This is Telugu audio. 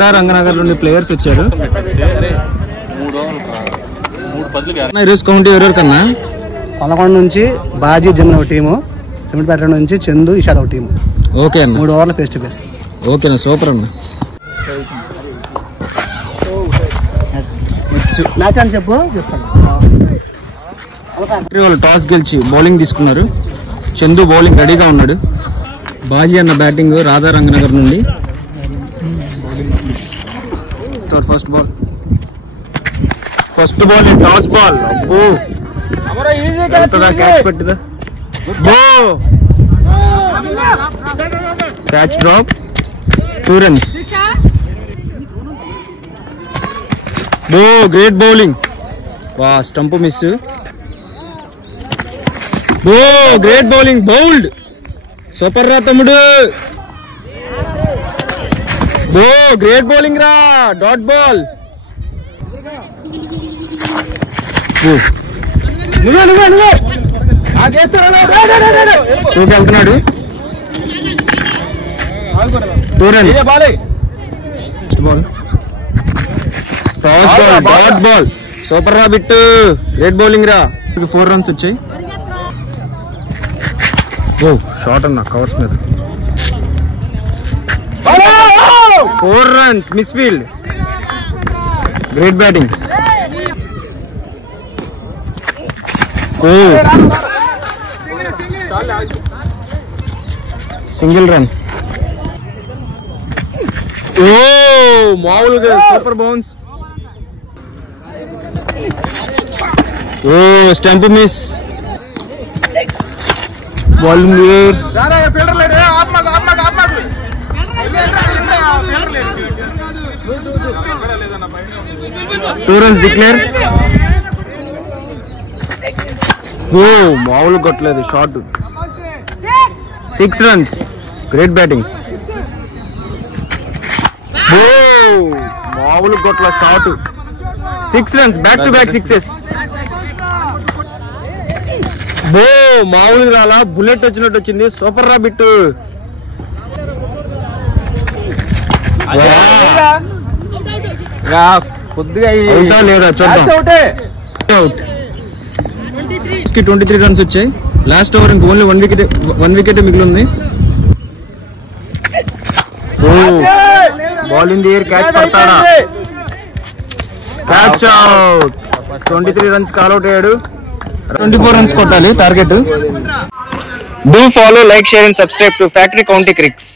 రంగనగర్ నుండి ప్లేయర్స్ వచ్చారు. ఈరోజు కౌంటీ ఎవరెవరు కన్నా 11 నుంచి బాజీ జమున ఒక టీము, సిమెంట్పేట నుంచి చందు ఇషాద్ ఒక టీము. ఓకే అన్న, 3 ఓవర్ల ఫేస్ టు ఫేస్. ఓకేనా, సూపర్ అన్న. మ్యాచ్ అని చెప్తాను. వాళ్ళు టాస్ గెలిచి బౌలింగ్ తీసుకున్నారు. చందు బౌలింగ్ రెడీగా ఉన్నాడు. బాజీ అన్న బ్యాటింగ్ రాధా రంగనగర్ నుండి. First ball toss ball. Catch drop, 2 runs. Great bowling. Stump miss. Great bowling, bowled. Super రా తమ్ముడు. గ్రేట్ బౌలింగ్ రా, డాట్ బాల్. వెళ్తున్నాడు. 2 runs. Dot ball. సూపర్ రా బిట్టు, గ్రేట్ బౌలింగ్ రా. 4 runs వచ్చాయి. షార్ట్ అన్న కవర్స్ మీద. 4 runs, miss field. Great batting. Single run. మామూలుగా super bounce. Stump miss. Bowling 2 runs declare. మామూలు కొట్టలేదు షార్ట్. 6 runs, great batting. మామూలు కొట్ల short. 6 runs, back to back 6s. మామూలు రాలా, బుల్లెట్ వచ్చినట్టు వచ్చింది. సూపర్ రా బిట్టు. కొద్దిగా లేదా చూద్దాం. 23 runs వచ్చాయి. లాస్ట్ ఓవర్ ఇంక ఓన్లీ 1 wicket మిగిలి ఉంది. బౌలింగ్ ఎయిర్ క్యాచ్ పడతాడా? Catch out. 23 runs call out అయ్యాడు. 24 runs కొట్టాలి target. Do follow, like, share and subscribe to factory county క్రిక్స్.